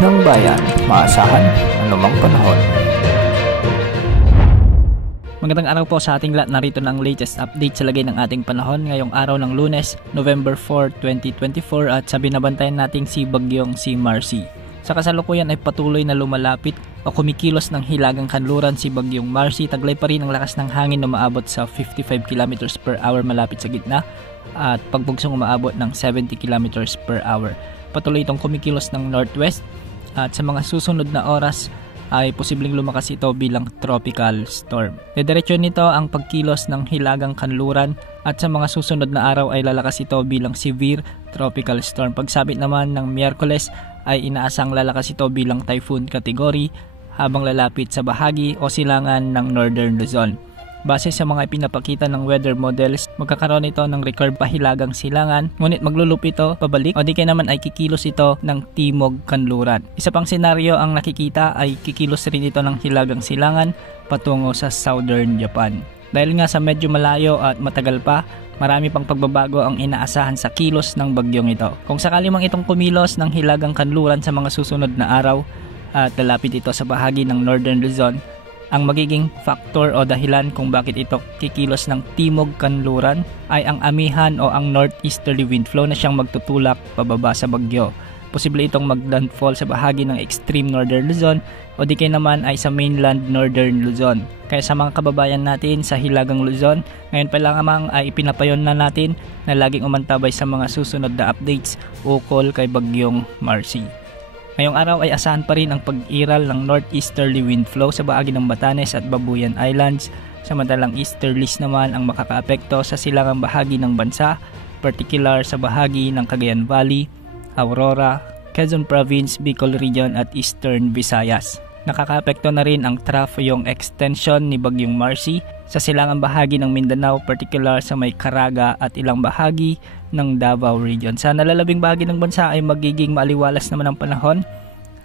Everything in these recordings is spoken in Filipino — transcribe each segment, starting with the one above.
ng bayan, maasahan anumang panahon. Magandang araw po sa ating lahat. Narito na ang latest update sa lagay ng ating panahon ngayong araw ng Lunes, November 4, 2024 at sa binabantayan nating si Bagyong si Marcy. Sa kasalukuyan ay patuloy na lumalapit o kumikilos ng hilagang kanluran si Bagyong Marcy. Taglay pa rin ang lakas ng hangin na umaabot sa 55 km per hour malapit sa gitna at pagbugsong umaabot ng 70 km per hour. Patuloy itong kumikilos ng northwest at sa mga susunod na oras ay posibleng lumakas ito bilang tropical storm. Dediretso nito ang pagkilos ng hilagang kanluran at sa mga susunod na araw ay lalakas ito bilang severe tropical storm. Pagsabit naman ng Miyerkules ay inaasang lalakas ito bilang typhoon category habang lalapit sa bahagi o silangan ng Northern Luzon. Base sa mga ipinapakita ng weather models, magkakaroon ito ng record pahilagang silangan, ngunit maglulup ito pabalik o di kaya naman ay kikilos ito ng timog kanluran. Isa pang senaryo ang nakikita ay kikilos rin ito ng hilagang silangan patungo sa southern Japan. Dahil nga sa medyo malayo at matagal pa, marami pang pagbabago ang inaasahan sa kilos ng bagyong ito. Kung sakali mang itong kumilos ng hilagang kanluran sa mga susunod na araw at lalapit ito sa bahagi ng Northern Luzon, ang magiging factor o dahilan kung bakit ito kikilos ng timog kanluran ay ang amihan o ang northeasterly wind flow na siyang magtutulak pababa sa bagyo. Posible itong maglandfall sa bahagi ng extreme northern Luzon o di kaya naman ay sa mainland northern Luzon. Kaya sa mga kababayan natin sa hilagang Luzon, ngayon pa lamang ay ipinapayon na natin na laging umantabay sa mga susunod na updates ukol kay Bagyong Marcy. Ngayong araw ay asahan pa rin ang pag-iral ng northeasterly wind flow sa bahagi ng Batanes at Babuyan Islands. Samantalang easterlies naman ang makakaapekto sa silangang bahagi ng bansa, particular sa bahagi ng Cagayan Valley, Aurora, Quezon Province, Bicol Region at Eastern Visayas. Nakakaapekto na rin ang trough yung extension ni Bagyong Marcy sa silangang bahagi ng Mindanao, particular sa may Caraga at ilang bahagi ng Davao Region. Sa nalalabing bahagi ng bansa ay magiging maaliwalas naman ang panahon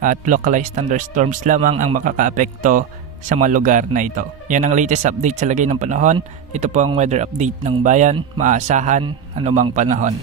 at localized thunderstorms lamang ang makakaapekto sa mga lugar na ito. Yan ang latest update sa lagay ng panahon. Ito po ang weather update ng bayan, maasahan anumang panahon.